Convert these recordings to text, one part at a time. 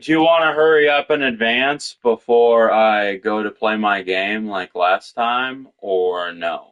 Do you want to hurry up in advance before I go to play my game like last time, or no?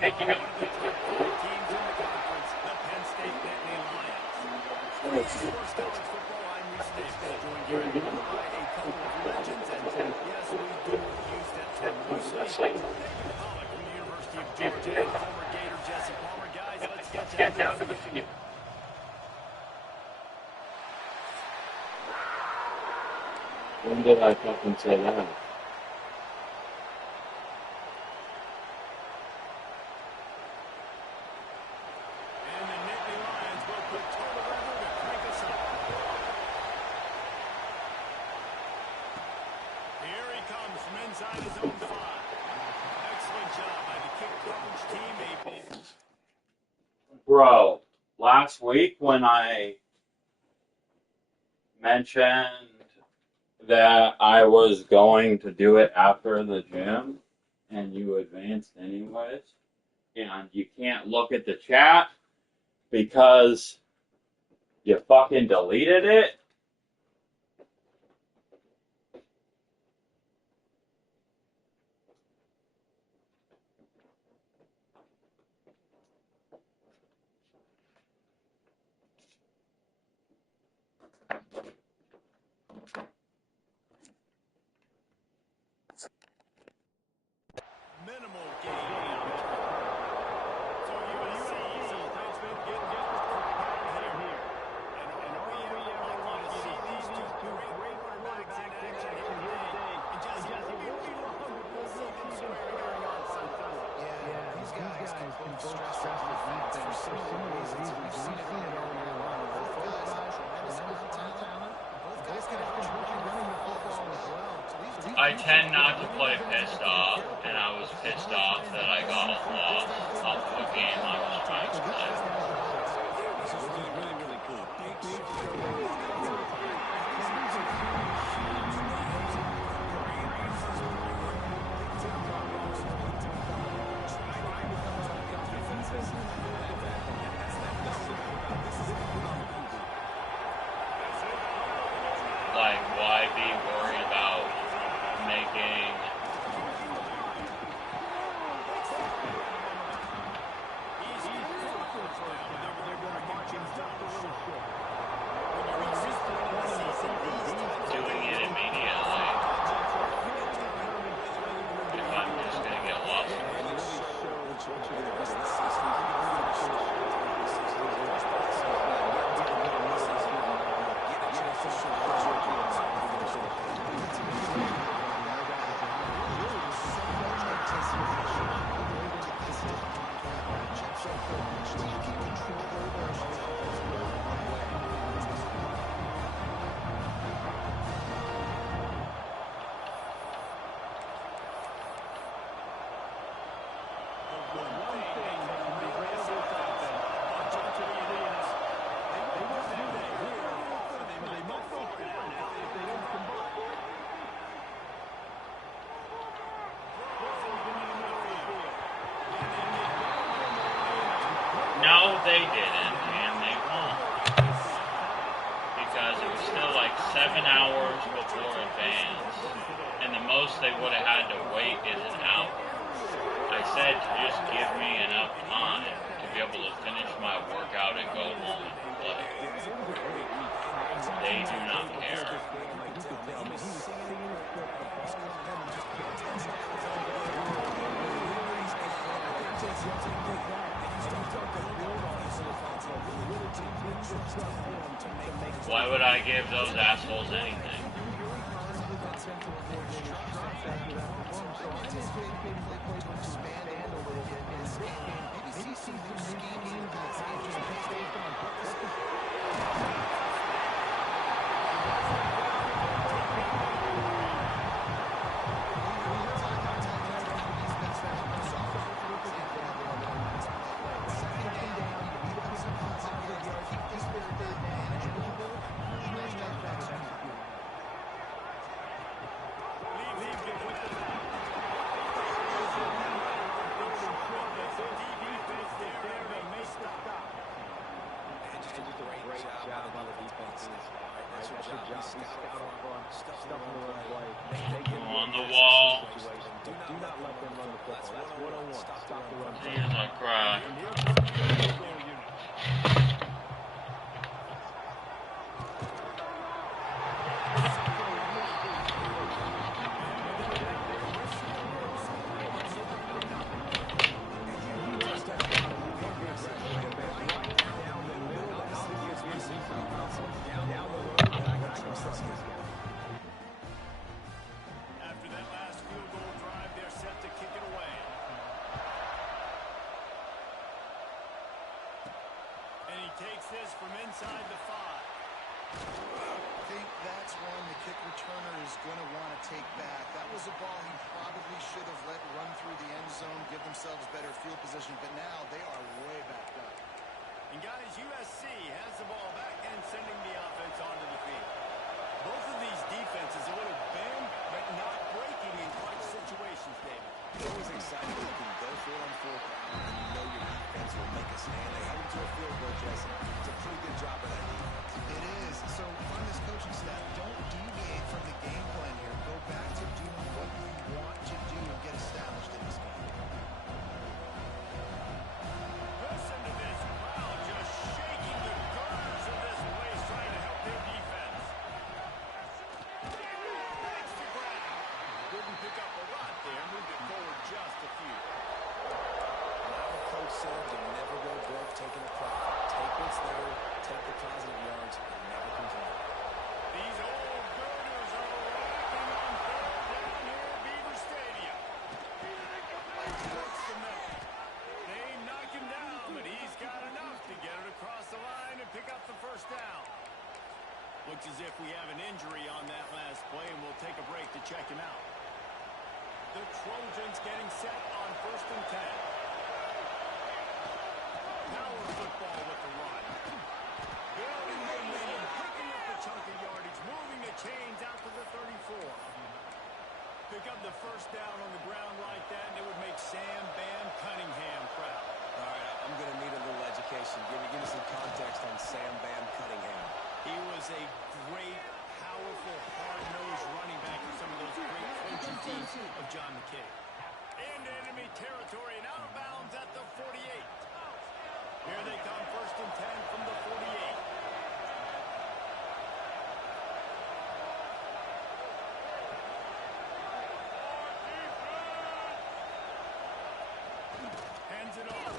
Taking on one of the top 5 teams in the conference, the Penn State Nittany Lions. For Sports College Football, I'm Reese Davis, joined here by a couple of legends, and yes, we do use that term loosely. David Pollock from the University of Georgia and former Gator Jesse Palmer. Guys, let's get down to the few. When did I fucking say that? Bro, last week when I mentioned that I was going to do it after the gym, and you advanced anyways, and you can't look at the chat because you fucking deleted it. Minimal gain on the return. So USC has been getting here. And are we lucky to see these two great quarterbacks in action here today? And Jesse, we'll be lucky to see them squaring on Sunday. Yeah, these guys can both stress out defense for similar reasons. We've seen it all year long. Both guys have tremendous amount of talent. Both guys can contribute running the football as well. I tend not to play pissed off, and I was pissed off that I got lost off the game I was trying to play. This is really cool. Like, why be worried about making doing it immediately if I'm just going to get lost? No, they didn't, and they won't. Because it was still like 7 hours before advance, and the most they would have had to wait is an hour. I said to just give me enough time to be able to finish my workout and go home and play. They do not care. Why would I give those assholes anything? On the wall. Do not let them run the football. That's 101. Stop the run. Here's a cry. After that last field goal drive, they're set to kick it away. And he takes this from inside the 5. I think that's one the kick returner is going to want to take back. That was a ball he probably should have let run through the end zone, give themselves better field position, but now they are way backed up. And guys, USC has the ball back and sending the offense onto the field. Both of these defenses a little bend, but not breaking in clutch situations, David. It's always exciting when you can go for it on 4th down and you know your defense will make a stand. They held him to a field goal, Jesse. It's a pretty good job of that defense. It is. So from this coaching staff, don't deviate from the game plan here. Go back to doing what you want to do and get established in this game. Listen to this crowd just shaking the girders of this place trying to help their defense. Thanks to ground. Didn't pick up a lot there. Moved it forward just a few. Our coach said to never go broke taking a profit. Take what's there, take the positive yards, and never complain. These old girders are rocking on 3rd down here at Beaver Stadium. Puts the middle. They knock him down, but he's got enough to get it across the line and pick up the 1st down. Looks as if we have an injury on that last play, and we'll take a break to check him out. The Trojans getting set on 1st and 10. Power football with the run. Building momentum, picking up a chunk of yardage, moving the chains out to the 34. Pick up the 1st down on the ground like that, and it would make Sam Bam Cunningham proud. All right, I'm going to need a little education. Give me some context on Sam Bam Cunningham. He was a great, powerful, hard-nosed running back in some of those great coaching teams of John McKay. Into enemy territory and out of bounds at the 48. Here they come, 1st and 10 from the 48. Hands it off.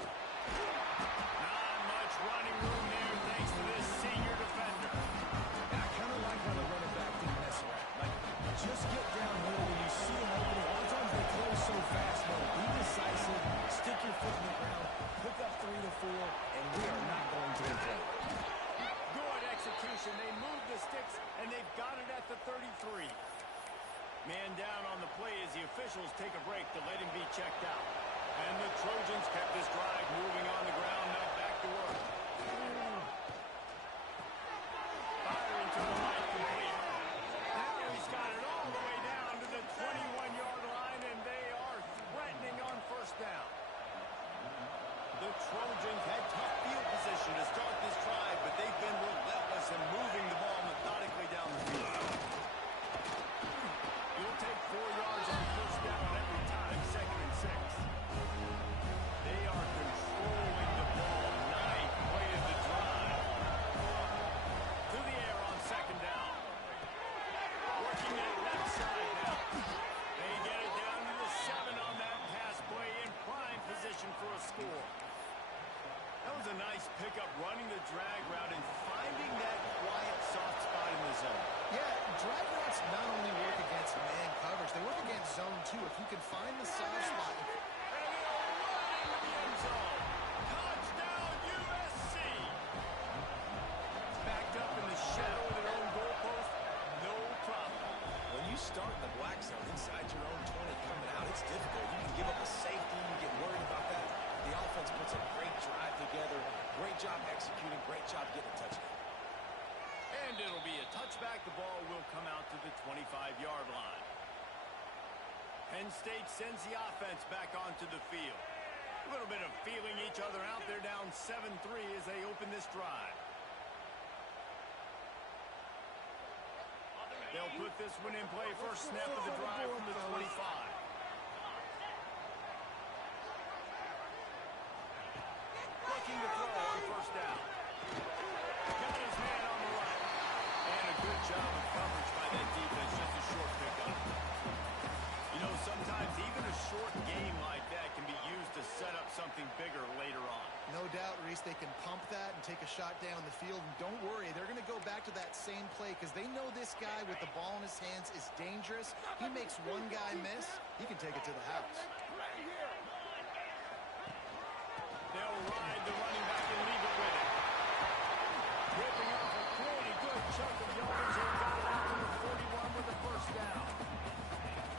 Not much running room there thanks to this senior defender. I kind of like how the running back didn't mess around. Like, just get downhill when you see an opening. A lot of times they close so fast, but be decisive, stick your foot in the ground, pick up 3 to 4, and we are not going to complain. Good execution. They move the sticks, and they've got it at the 33. Man down on the play as the officials take a break to let him be checked out. And the Trojans kept this drive moving on the ground, now back to work. Firing to the right, complete. Now he's got it all the way down to the 21-yard line, and they are threatening on 1st down. The Trojans had tough field position to start this drive, but they've been relentless in moving the ball methodically down the field. You'll take 4 yards on 1st down every time, 2nd and 6. They are controlling the ball. 9 can find the soft spot. And they'll run into the end zone. Touchdown, USC. Backed up in the shadow of their own goalpost, no problem. When you start in the black zone inside your own 20 coming out, it's difficult. You can give up a safety. You get worried about that. The offense puts a great drive together. Great job executing. Great job getting a touchdown. And it'll be a touchback. The ball will come out to the 25-yard line. Penn State sends the offense back onto the field. A little bit of feeling each other out. They're down 7-3 as they open this drive. They'll put this one in play. First snap of the drive from the 25. Looking to throw on first down. Got his man on the right. And a good job of coverage by that defense. Just a short pickup. You know, sometimes even a short game like that can be used to set up something bigger later on. No doubt, Reese, they can pump that and take a shot down the field. And don't worry, they're going to go back to that same play because they know this guy with the ball in his hands is dangerous. He makes one guy miss, he can take it to the house. They'll ride the running back and leave it with it. Ripping off a pretty good chunk of yardage. They've got it out to the 41 with the first down.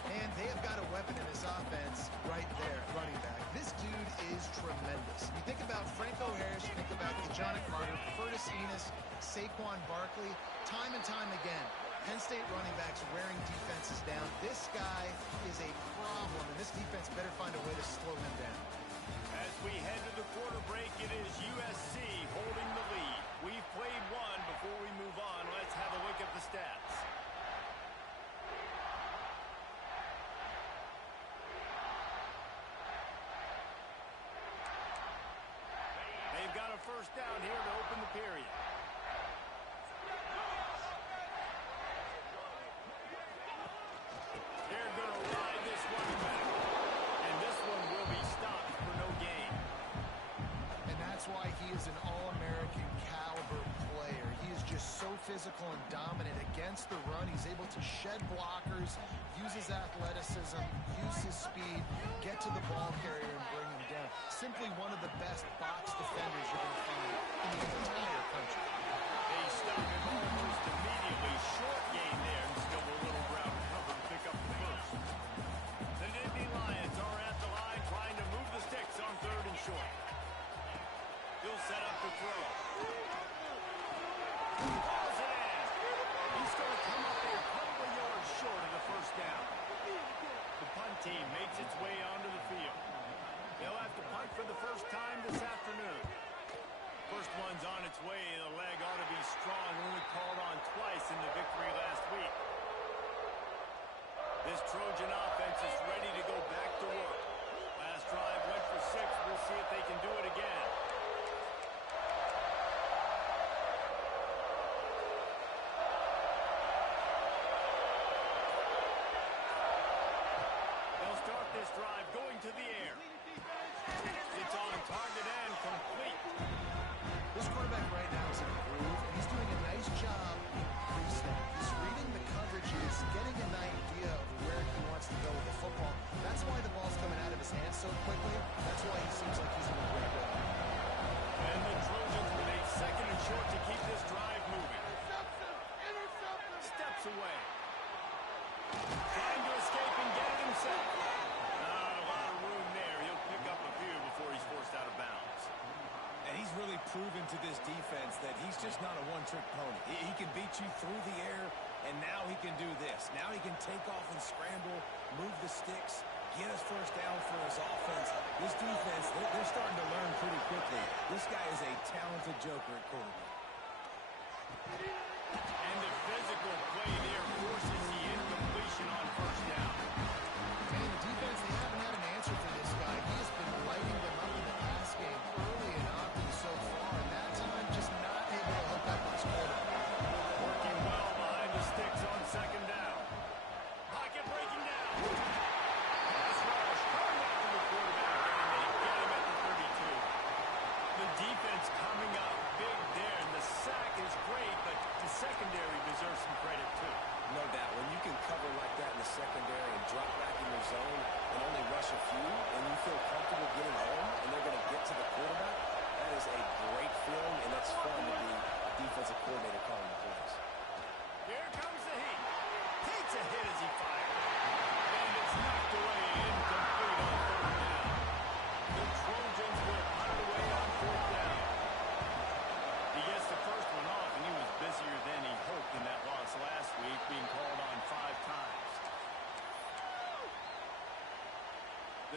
And they have got a weapon in this offense right there, running back. This dude is tremendous. You think about Franco Harris, you think about Kajana Carter, Curtis Enos, Saquon Barkley, time and time again. Penn State running backs wearing defenses down. This guy is a problem, and this defense better find a way to slow him down. As we head to the quarter break, it is USC holding the lead. We've played one. Before we move on, let's have a look at the stats. They've got a first down here to open the period. They're going to ride this running back. And this one will be stopped for no gain. And that's why he is an All-American caliber player. He is just so physical and dominant against the run. He's able to shed blockers, use his athleticism, use his speed, get to the ball carrier and bring him down. Simply one of the best box defenders you're going to find in the entire country. They stop him almost immediately. Short gain there, and still a little ground to cover to pick up the first. The Nittany Lions are at the line trying to move the sticks on third and short. He'll set up to throw. Balls it in. He's going to come up a couple of yards short of the first down. The punt team makes its way onto the field. They'll have to punt for the first time this afternoon. First one's on its way. The leg ought to be strong. Only called on twice in the victory last week. This Trojan offense is ready to go back to work. Last drive went for 6. We'll see if they can do it again. They'll start this drive going to the air. It's on target and complete. This quarterback right now is in a groove, and he's doing a nice job pre-snap. He's reading the coverages, getting an idea of where he wants to go with the football. That's why the ball's coming out of his hands so quickly. That's why he seems like he's in a great rhythm. And the Trojans with a second and short to keep this drive moving. Steps away. Trying to escape and get it himself. Not a lot of room there. He'll pick up a few before he's forced out of bounds. And he's really proven to this defense that he's just not a one-trick pony. He can beat you through the air, and now he can do this. Now he can take off and scramble, move the sticks, get his first down for his offense. This defense, they're starting to learn pretty quickly. This guy is a talented joker at quarterback. And the physical play there forces the incompletion on first down. And the defense, they haven't had an answer for this guy. He has been lighting them up in the pass game early and often so far, and that time just not able to hook up with his quarterback. Working well behind the sticks on second down. Pocket breaking down. Pass rush. Coming after the quarterback, and they get him at the 32. The defense coming up big there, and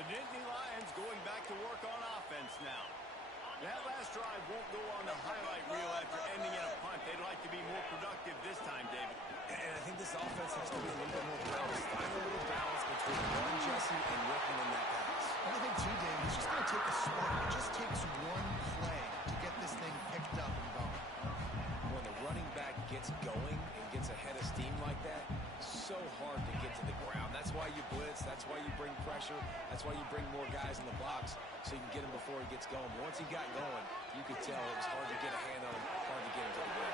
Nittany Lions going back to work on offense now. That last drive won't go on the highlight reel after ending in a punt. They'd like to be more productive this time, David. And I think this offense has to be a little bit more balanced. Find a little balance between run, Jesse, and working in that pass. And I think, too, David, it's just going to take a spark. It just takes one play to get this thing picked up and going. When the running back gets going and gets a head of steam like that, so hard to get to the ground. That's why you blitz. That's why you bring pressure. That's why you bring more guys in the box so you can get him before he gets going. But once he got going, you could tell it was hard to get a hand on him, hard to get him to the ground.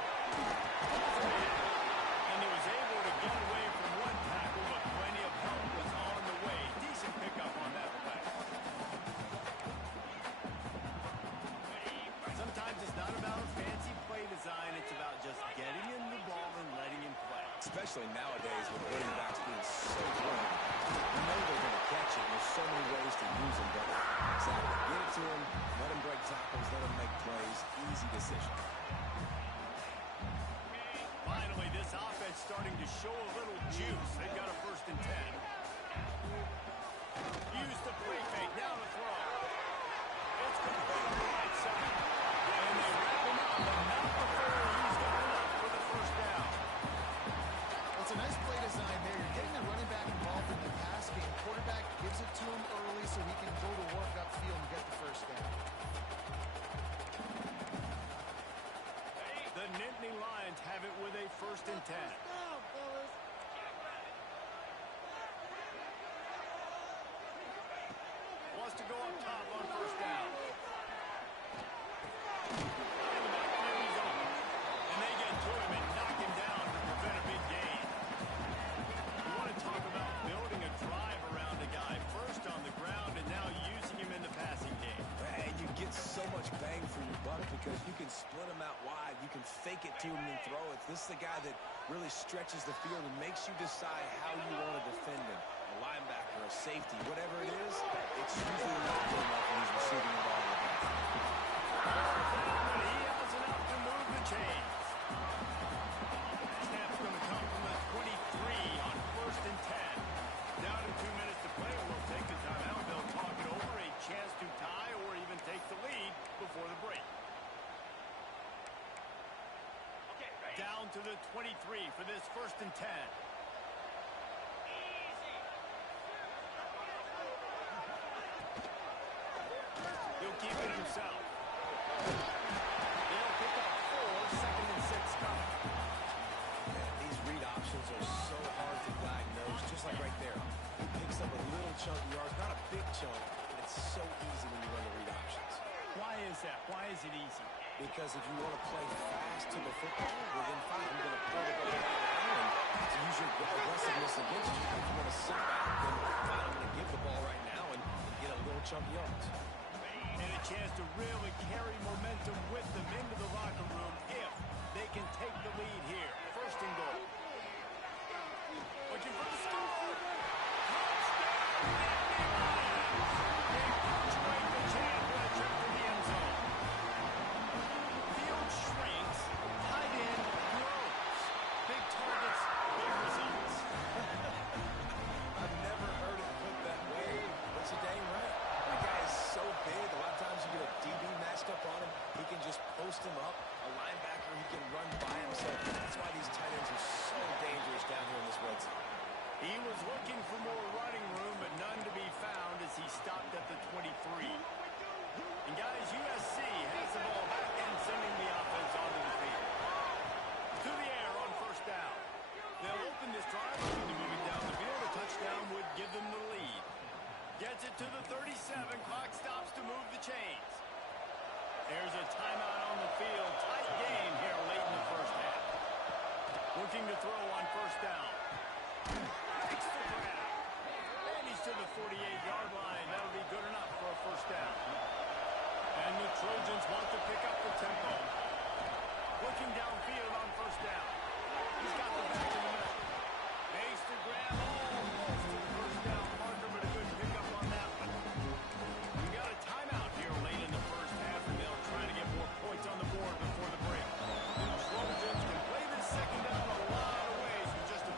And he was able to get away from one tackle, but plenty of help was on the way. Decent pickup on that play. Sometimes it's not about a fancy play design. It's about just getting him the ball and letting him play. Especially nowadays with running backs being so good. You know they're going to catch it. There's so many ways to use them, but exactly. Get it to him, let him break tackles, let him make plays. Easy decision. Finally, this offense starting to show a little juice. They've got a 1st and 10. Use the play fake. Now to throw. It's complete on the right side. And they wrap him up, but not before he's got enough for the 1st down. It's a nice play design there. You're getting the running back involved in the pass game. Quarterback gives it to him early so he can go to work upfield and get the 1st down. The Nittany Lions have it with a 1st and 10. Wants to go up top on 1st down. And they get to him and knock him down to prevent a big gain. You want to talk about building a drive around a guy. First on the ground and now using him in the passing game. And you get so much bang for your buck because you can split him out wide. You can fake it to him and throw it. This is the guy that really stretches the field and makes you decide how you want to defend him. A linebacker, a safety, whatever it is, it's usually not good enough when he's receiving the ball. And he has enough to move the chains. Snap's going to come from the 23 on 1st and 10. Down to 2 minutes to play. We'll take the timeout. They'll talk it over. A chance to tie or even take the lead before the break. Down to the 23 for this 1st and 10. He'll keep it himself. They'll pick up 4, 2nd and 6 coming. Man, these read options are so hard to diagnose, just like right there. He picks up a little chunk of yards, not a big chunk, but it's so easy when you run the read options. Why is that? Why is it easy? Because if you want to play fast to the football, well then fine, I'm going to pull the ball down to use your aggressiveness against you. If you want to sit back, then fine, I'm going to give the ball right now and get a little chunk of yards. And a chance to really carry momentum with them into the locker room if they can take the lead here. 1st and goal. Looking for the score. They punctuate the chain for a trip to the end zone. Field shrinks. Tight end grows. Big targets, big results. I've never heard it put that way, but you're dang right. That guy is so big. A lot of times you get a DB matched up on him. He can just post him up. A linebacker, he can run by him. So that's why these tight ends are so dangerous down here in this red zone. He was looking for more running room, but none to be found as he stopped at the 23. And guys, USC has the ball back and sending the offense onto the field. To the air on 1st down. They'll open this drive, looking to move it down the field. A touchdown would give them the lead. Gets it to the 37. Clock stops to move the chains. There's a timeout on the field. Tight game here late in the 1st half. Looking to throw on 1st down. Makes the grab. And he's to the 48-yard line. That'll be good enough for a 1st down. And the Trojans want to pick up the tempo. Looking downfield on 1st down. He's got the back in the middle. Makes the grab almost to the 1st down marker, but a good pickup on that one. We got a timeout here late in the 1st half, and they'll try to get more points on the board before the break. The Trojans can play this 2nd down a lot of ways with just a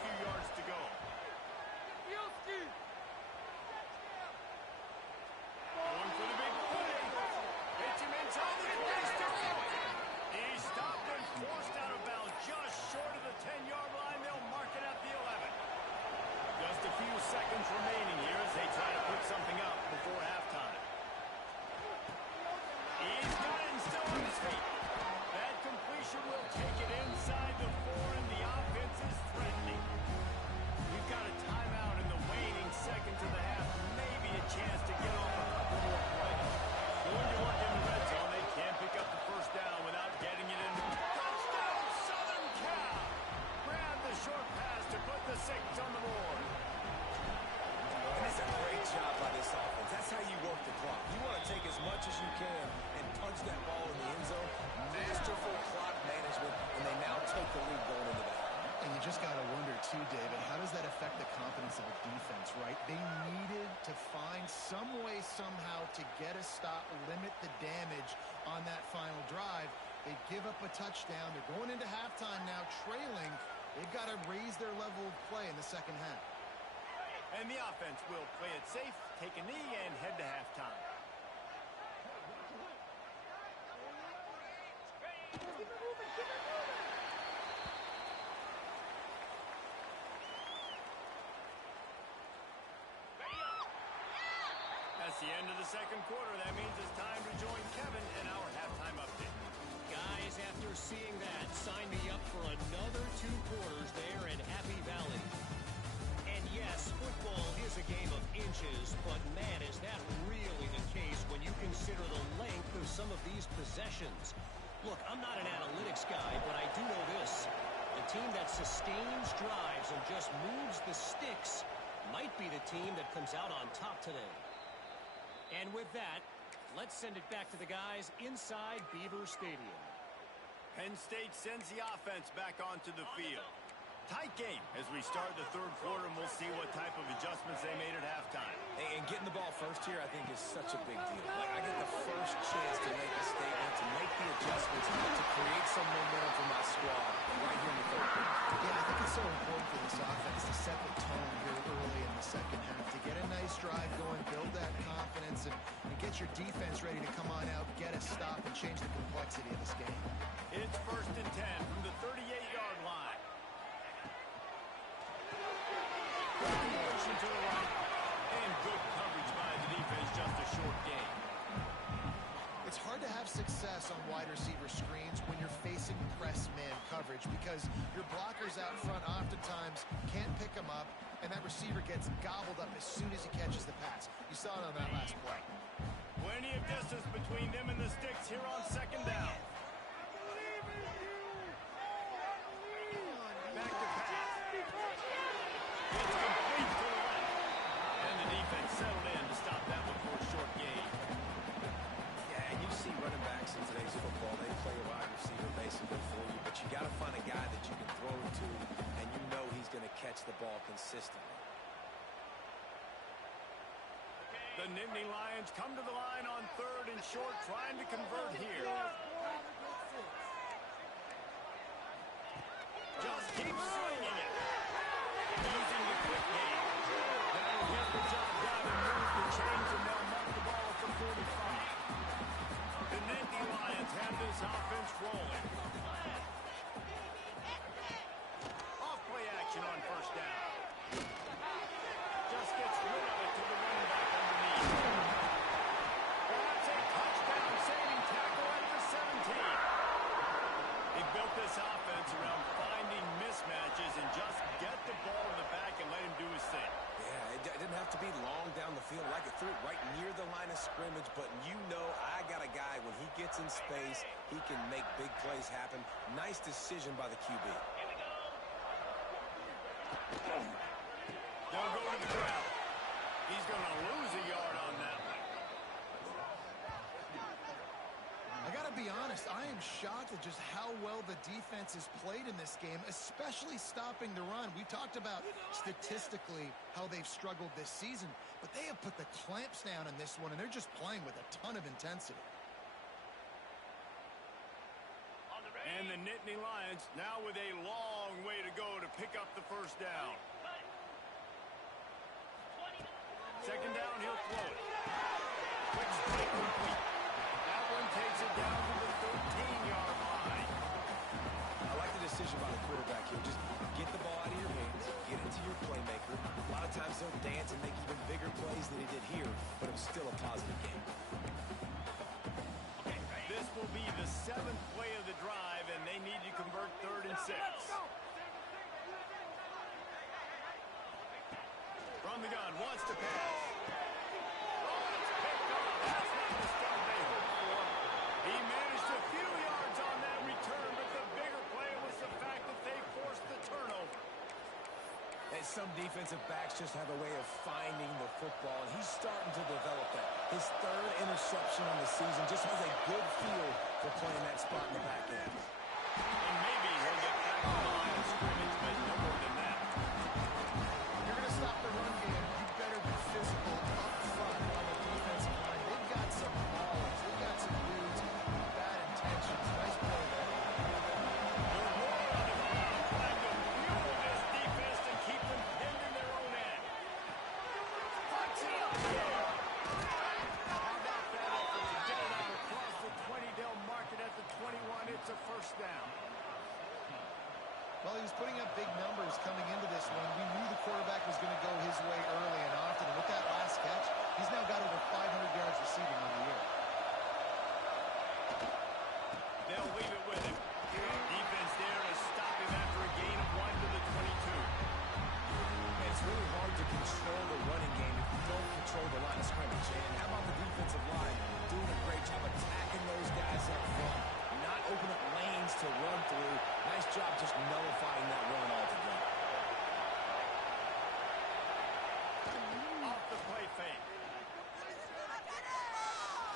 seconds remaining here as they try to put something up before halftime. He's got it and still on his feet. That completion will take it inside the 4, and the offense is threatening. We've got a timeout in the waning seconds of the half. Maybe a chance to get off a couple more plays. Going to work in the red zone. They can't pick up the first down without getting it in. Touchdown, Southern Cal! Grab the short pass to put the 6 on the board. And it's a great job by this offense. That's how you work the clock. You want to take as much as you can and punch that ball in the end zone. Masterful clock management, and they now take the lead going into that. And you just got to wonder, too, David, how does that affect the confidence of a defense, right? They needed to find some way, somehow, to get a stop, limit the damage on that final drive. They give up a touchdown. They're going into halftime now, trailing. They've got to raise their level of play in the second half. And the offense will play it safe, take a knee, and head to halftime. That's the end of the second quarter. That means it's time to join Kevin in our halftime update. Guys, after seeing that, sign me up for another 2 quarters there in Happy Valley. And yes, football is a game of inches, but man, is that really the case when you consider the length of some of these possessions. Look, I'm not an analytics guy, but I do know this. The team that sustains drives and just moves the sticks might be the team that comes out on top today. And with that, let's send it back to the guys inside Beaver Stadium. Penn State sends the offense back onto the field. Tight game as we start the third quarter, and we'll see what type of adjustments they made at halftime. And getting the ball first here, I think, is such a big deal. Like, I get the first chance to make a statement, to make the adjustments, to create some momentum for my squad right here in the third quarter. Yeah, I think it's so important for this offense to set the tone here early in the second half, to get a nice drive going, build that confidence, and get your defense ready to come on out, get a stop, and change the complexity of this game. It's 1st and 10 from the 38-yard line. Motion to the right, and good coverage by the defense, just a short gain. It's hard to have success on wide receiver screens when you're facing press man coverage because your blockers out front oftentimes can't pick them up, and that receiver gets gobbled up as soon as he catches the pass. You saw it on that last play. Plenty of distance between them and the sticks here on second down. Back to pass. It's complete to the left. And the defense settled in to stop that one for a short gain. Yeah, and you see running backs in today's football, they play a wide receiver basically for you, but you got to find a guy that you can throw it to, and you know he's going to catch the ball consistently. The Nittany Lions come to the line on 3rd and short, trying to convert here. Just keep swinging it. Using the quick game. That'll get the job done and move the chains, and they'll mark the ball at the 45. The Nittany Lions have this offense rolling. Off play action on 1st down. Just gets rid of it to the running back underneath. That's a touchdown saving tackle at the 17. He built this offense around finding mismatches and just get the ball in the back and let him do his thing. Yeah, it didn't have to be long down the field. Like it threw it right near the line of scrimmage, but you know I got a guy, when he gets in space, he can make big plays happen. Nice decision by the QB. They'll go to the ground. He's going to lose a yard on that one. I got to be honest, I am shocked at just how well the defense has played in this game, especially stopping the run. We talked about statistically how they've struggled this season, but they have put the clamps down in this one, and they're just playing with a ton of intensity. And the Nittany Lions now with a long way to go to pick up the first down. Second down, he'll throw it. Quick strike complete. That one takes it down to the 13-yard line. I like the decision by the quarterback here. Just get the ball out of your hands, get it to your playmaker. A lot of Sometimes he'll dance and make even bigger plays than he did here, but it was still a positive game. This will be the 7th play of the drive, and they need to convert 3rd and 6. From the gun, wants to pass. Oh, it's picked off. That's not the start they hoped for. He managed a few yards on that return, but the bigger play was the fact that they forced the turnover. And some defensive backs just have a way of finding the football, and he's starting to develop that. His 3rd interception on the season just has a good feel for playing that spot in the back end. And maybe he'll get back on the line of scrimmage, but no more than that. You're going to stop the run game. You better be physical up front on the defensive line. They've got some balls. They've got some dudes with bad intentions. Nice play there. They're more on the ground, trying to fuel this defense and keep them pinned in their own end. Puts it up there. How about that effort to get it out across the 20? They'll mark it at the 21. It's a first down. Well, he was putting up big numbers coming into this one. We knew the quarterback was going to go his way early and often. And with that last catch, he's now got over 500 yards receiving on the year. They'll leave it with him. Defense there to stop him after a gain of 1 to the 22. It's really hard to control the running game if you don't control the line of scrimmage. And how about the defensive line doing a great job attacking those guys up front, not open up lanes to run through. Nice job just nullifying that run altogether. Off the play fake.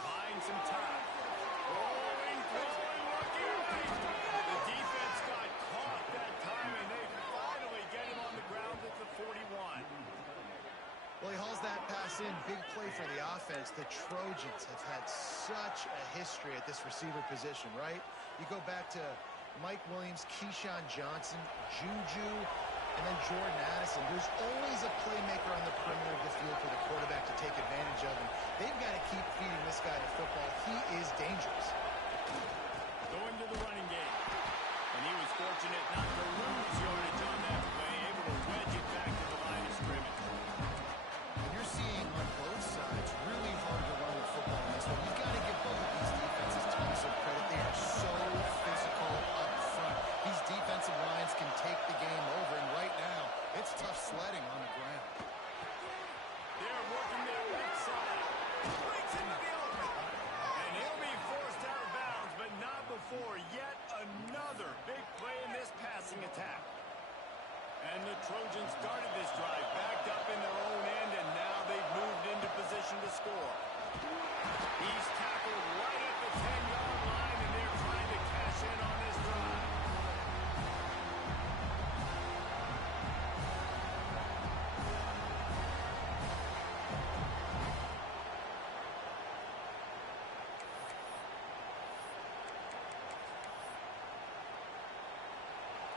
Finds some time. Throwing, looking right. The defense got caught that time, and they finally get him on the ground at the 41. Well, he hauls that pass in. Big play for the offense. The Trojans have had such a history at this receiver position, right? You go back to Mike Williams, Keyshawn Johnson, Juju, and then Jordan Addison. There's always a playmaker on the perimeter of the field for the quarterback to take advantage of, and they've got to keep feeding this guy the football. He is dangerous. Going to the running game. And he was fortunate not to lose yardage on that play, able to wedge it back to the line of scrimmage. And you're seeing on both sides really hard to run the football in this one. You've got to give both of these defenses tons of credit. They are so physical up front. These defensive lines can take the game over, and right now, it's tough sledding on the ground. They're working their left side. Breaks into the open. And he'll be forced out of bounds, but not before yet another big play in this passing attack. And the Trojans started this drive backed up in their own end, and now they've moved into position to score. He's tackled right at the 10-yard line, and they're trying to cash in on this drive.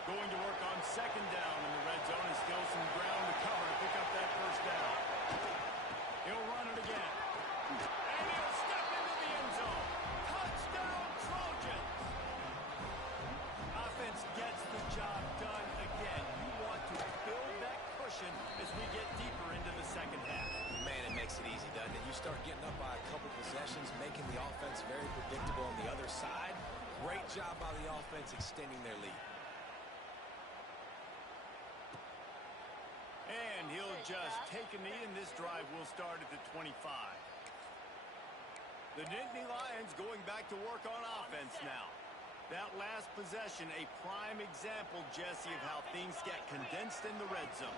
Going to work on 2nd down in the red zone, and still some ground to cover to pick up that first down. He'll run it again. And he'll step into the end zone. Touchdown, Trojans! Offense gets the job done again. You want to build that cushion as we get deeper into the second half. Man, it makes it easy, doesn't it? You start getting up by a couple possessions, making the offense very predictable on the other side. Great job by the offense extending their lead. And he'll just take a knee, and this drive will start at the 25. The Nittany Lions going back to work on offense now. That last possession, a prime example, Jesse, of how things get condensed in the red zone.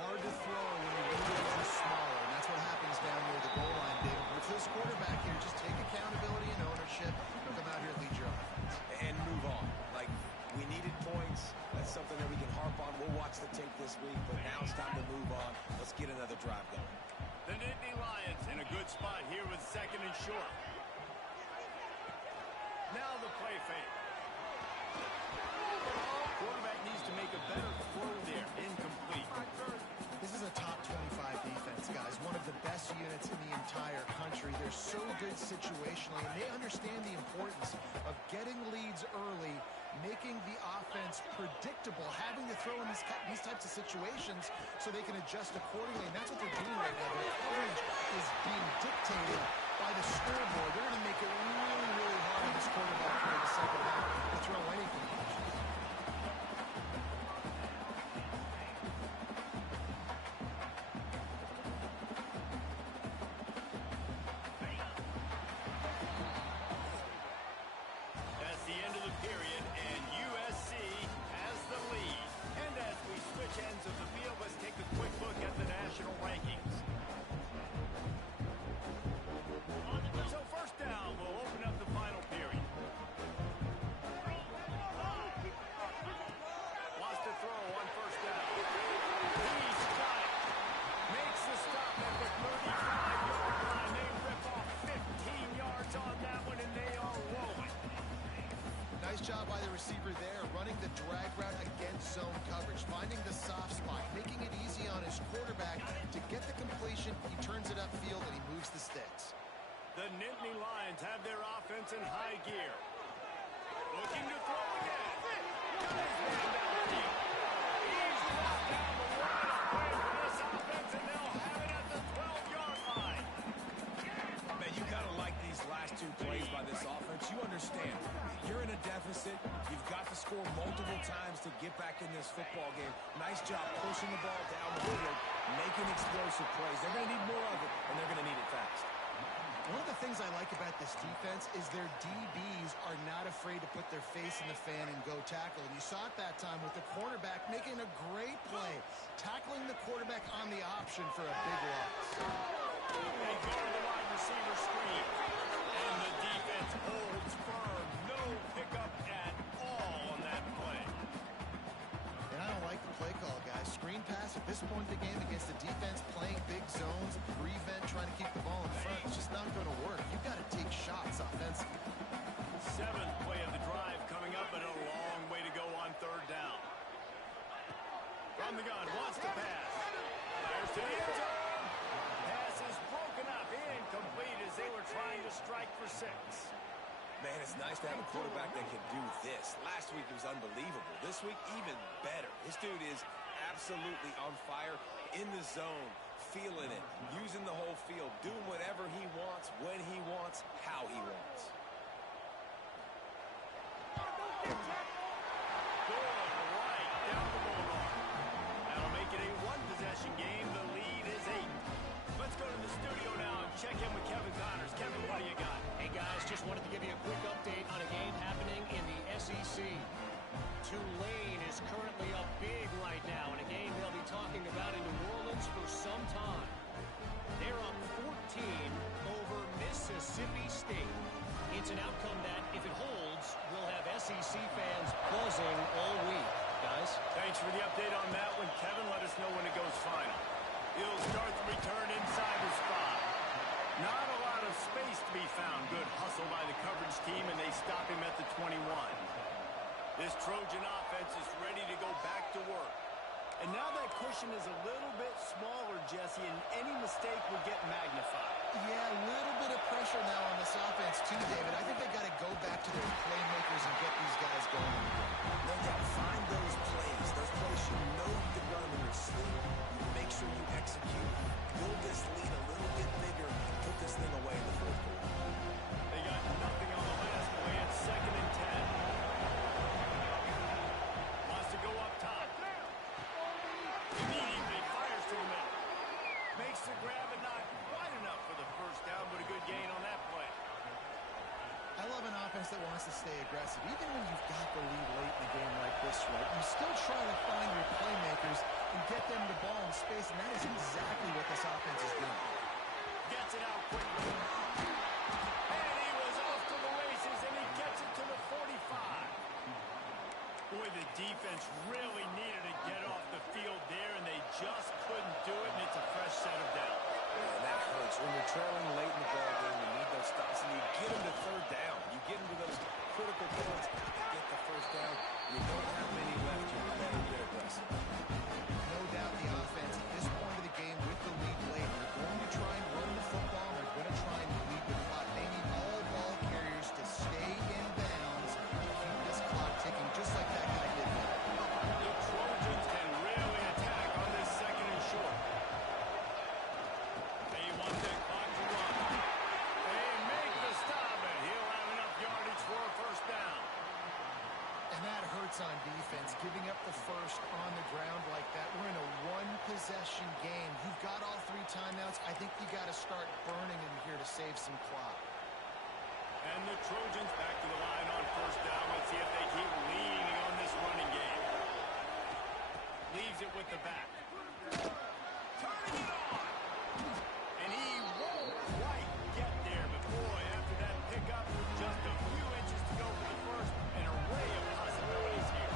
Hard to throw when the windows are smaller, and that's what happens down near the goal line, David. With this quarterback here, just take accountability and ownership and come out here and lead your offense. And move on. Like, we needed points. That's something that we can harp on. We'll watch the tape this week, but now it's time to move on. Let's get another drive going. The Nittany Lions in a good spot here with 2nd and short. Now the play fake. Quarterback needs to make a better throw there. Incomplete. This is a top 25 defense, guys. One of the best units in the entire country. They're so good situationally, and they understand the importance of getting leads early, making the offense predictable, having to throw in these types of situations so they can adjust accordingly. And that's what they're doing right now. Their coverage is being dictated by the scoreboard. They're going to make it really, really hard on this quarterback here in the second half to throw anything. That's the end of the period, and USC has the lead. And as we switch ends of the field, let's take a quick look at the national rankings. So first down, we'll open up the final period. Wants to throw on first down. He's got it. Makes the stop at the 35-yard line. They rip off 15 yards on that one, and they are rolling. Nice job by the receiver there, running the drag route against zone coverage, finding the soft spot, making it easy on his quarterback to get the completion. He turns it upfield, and he moves the sticks. The Nittany Lions have their offense in high gear. Looking to throw again. Got his man downfield. He's brought down the line of play for this offense, and they'll have it at the 12-yard line. Man, you gotta like these last two plays by this offense. You understand, you're in a deficit. You've got to score multiple times to get back in this football game. Nice job pushing the ball down the field, making explosive plays. They're gonna need more of it, and they're gonna need it fast. One of the things I like about this defense is their DBs are not afraid to put their face in the fan and go tackle. And you saw it that time with the cornerback making a great play, tackling the quarterback on the option for a big loss. They guard the wide receiver screen. And the defense holds firm. No pickup at all on that play. And I don't like the play call, guys. Screen pass at this point in the game against the defense playing big zones, prevent, trying to keep the ball in front. It's just not going to work. You've got to take shots offensively. Seventh play of the drive coming up, but a long way to go on third down. From the gun, wants to pass. Fires to the end zone. Pass is broken up, incomplete as they were trying to strike for 6. Man, it's nice to have a quarterback that can do this. Last week was unbelievable. This week, even better. This dude is absolutely on fire, in the zone, feeling it, using the whole field, doing whatever he wants, when he wants, how he wants. Good, right, down the goal line. That'll make it a one-possession game. The lead is 8. Let's go to the studio now and check in with Kevin Connors. Kevin, what do you got? Hey guys, just wanted to give you a quick update on a game happening in the SEC. Tulane is currently up big right now in a game they'll be talking about in New Orleans for some time. They're up 14 over Mississippi State. It's an outcome that, if it holds, will have SEC fans buzzing all week. Guys? Thanks for the update on that one. Kevin, let us know when it goes final. He'll start the return inside the spot. Not a lot of space to be found. Good hustle by the coverage team, and they stop him at the 21. This Trojan offense is ready to go back to work. And now that cushion is a little bit smaller, Jesse, and any mistake would get magnified. Yeah, a little bit of pressure now on this offense too, David. I think they got to go back to their playmakers and get these guys going. No doubt, find those plays. Those plays you know you can run in your sleep. You make sure you execute. Build this lead a little bit bigger. Put this thing away in the fourth quarter. They got nothing on the last play. It's 2nd and 10. Wants to go up top. Immediately fires to the middle. Makes the grab and not quite enough for the first down, but a good gain on that play. I love an offense that wants to stay aggressive. Even when you've got the lead late in a game like this, right? You still try to find your playmakers and get them the ball in space, and that is exactly what this offense is doing. Gets it out quickly. And he was off to the races, and he gets it to the 45. Boy, the defense really needed to get off the field there, and they just couldn't do it, and it's a fresh set of downs. Man, that hurts. When you're trailing late in the ball game, you need those stops, and you get them to third down. You get them to those critical points, get the first down. You don't have many left. You better get aggressive. No doubt the offense at this point of the game with the lead late, they're going to try and run the football. They're going to try and lead the clock. They need all ball carriers to stay in bounds and keep this clock ticking defense, giving up the first on the ground like that. We're in a one-possession game. You've got all 3 timeouts. I think you got to start burning them here to save some clock. And the Trojans back to the line on first down. Let's see if they keep leaning on this running game. Leaves it with the back. Turning it on. And he won't quite get there. But boy, after that pickup, just a few inches to go for the first. An array of possibilities here.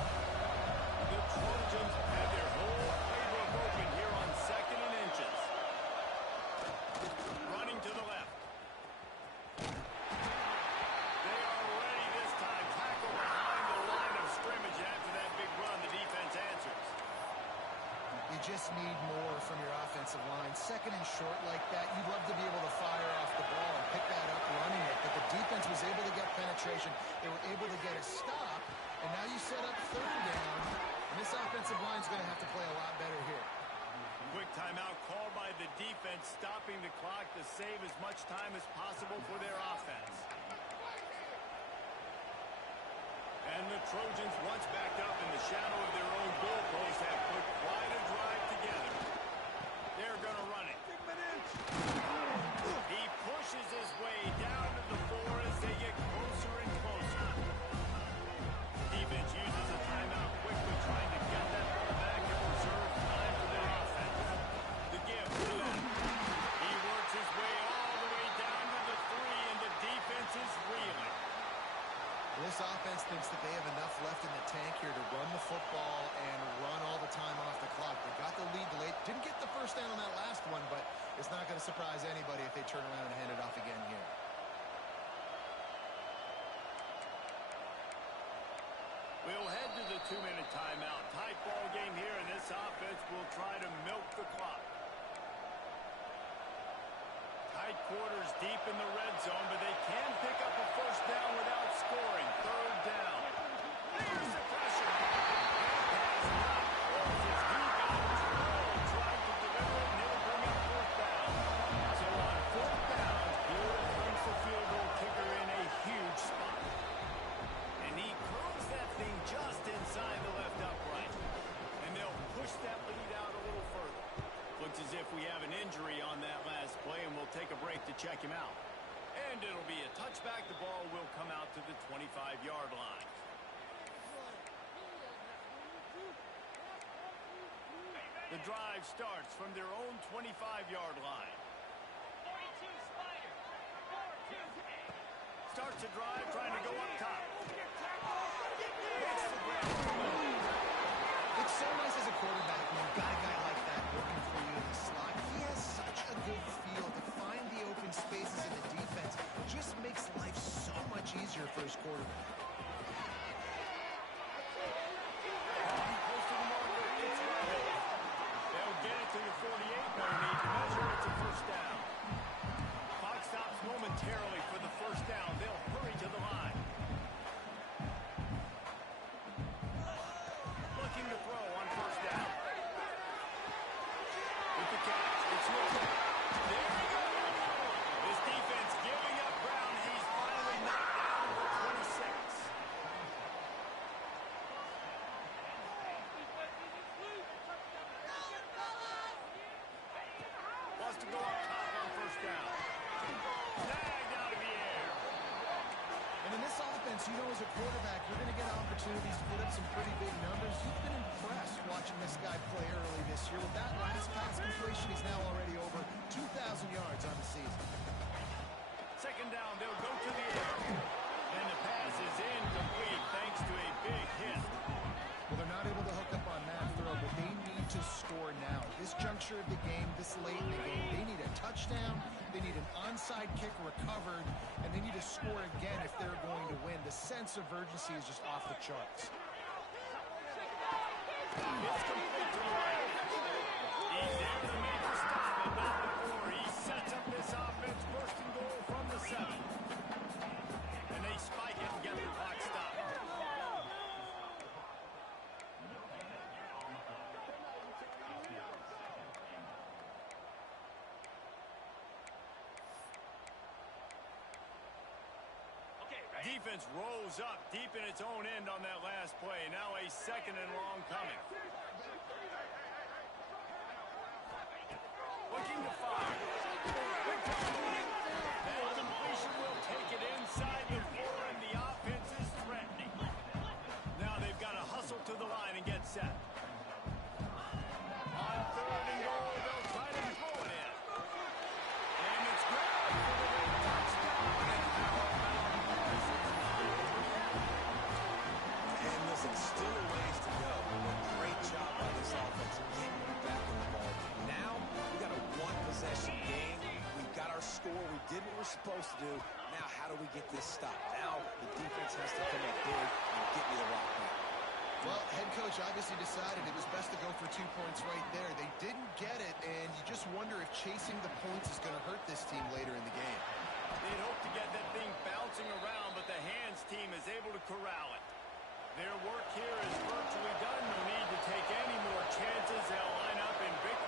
The Trojans have their whole playbook open here on 2nd and inches. Running to the left. They are ready this time. Tackle behind the line of scrimmage. After that big run, the defense answers. You just need more from your offensive line. 2nd and short like that, you'd love to be able to fire off the ball and pick that up running it. But the defense was able to get penetration. They were able to get a stop. And now you set up 3rd down. And this offensive line is going to have to play a lot better here. Quick timeout called by the defense, stopping the clock to save as much time as possible for their offense. And the Trojans, once backed up in the shadow of their own goalpost, have put quite a drive together. They're going to run it. He pushes his way down to the 4 as they get closer and closer. Defense uses a timeout quickly, trying to get that ball back and preserve time for their offense. The give to them. He works his way all the way down to the 3, and the defense is reeling. This offense thinks that they have enough left in the tank here to run the football and run all the time off the clock. They got the lead late. Didn't get the first down on that last one, but it's not going to surprise anybody if they turn around and hand it off again here. We'll head to the 2-minute timeout. Tight ball game here, and this offense will try to milk the clock. Tight quarters deep in the red zone, but they can pick up a first down without scoring. 3rd down. There's the pressure. That pass not close as he got control, trying to deliver it, and he'll bring up 4th down. So on 4th down, Hewitt brings the field goal kicker in a huge spot. And he curls that thing just inside the left upright. And they'll push that lead out a little further. Looks as if we have an injury on that last play, and we'll take a break to check him out. And it'll be a touchback. The ball will come out to the 25-yard line. The drive starts from their own 25-yard line. Starts a drive, trying to go up top. Hits the ground. It's so nice as a quarterback when you've got a guy like that working for you in the slot. He has such a good feel to find the open spaces in the defense. It just makes life so much easier for his quarterback. They'll get it to the 48. No need to measure. It's a first down. Clock stops momentarily for the first down. They'll hurry to the line. Looking to throw on first down. With the catch, it's Wilson. There he goes. This defense giving up ground. He's finally knocked down for 26. Wants to go up top on first down. Tagged out of the air. And in this offense, you know as a quarterback, you're going to get opportunities to put up some pretty big numbers. You've been impressed watching this guy play early this year. With that last pass completion, he's now already over 2,000 yards on the season. 2nd down, they'll go to the air. And the pass is incomplete thanks to a big hit. Well, they're not able to hook up on that throw, but they need to score now. This juncture of the game, this late in the game, they need a touchdown, they need an onside kick recovered, and they need to score again if they're going to win. The sense of urgency is just off the charts. It's complete to the right. He's there to make the stop, but not before. He sets up this offense, 1st and goal from the 7. And they spike it and get the clock stopped. defense rose up deep in its own end on that last play. Now a 2nd and long coming. Looking to fire. That completion will take it inside the 4, and the offense is threatening. Now they've got to hustle to the line and get set. On 3rd and goal, they'll try to throw it in. And it's grabbed for the late touchdown. And listen, still a ways to go. But great job by this offense getting back in the ball. Now, we got a one-possession game. We've got our score. We did what we're supposed to do. Now, how do we get this stopped? Now, the defense has to come up big and get me the rock back. Well, head coach obviously decided it was best to go for 2 points right there. They didn't get it, and you just wonder if chasing the points is going to hurt this team later in the game. They'd hope to get that thing bouncing around, but the hands team is able to corral it. Their work here is virtually done. No need to take any more chances. They'll line up in victory.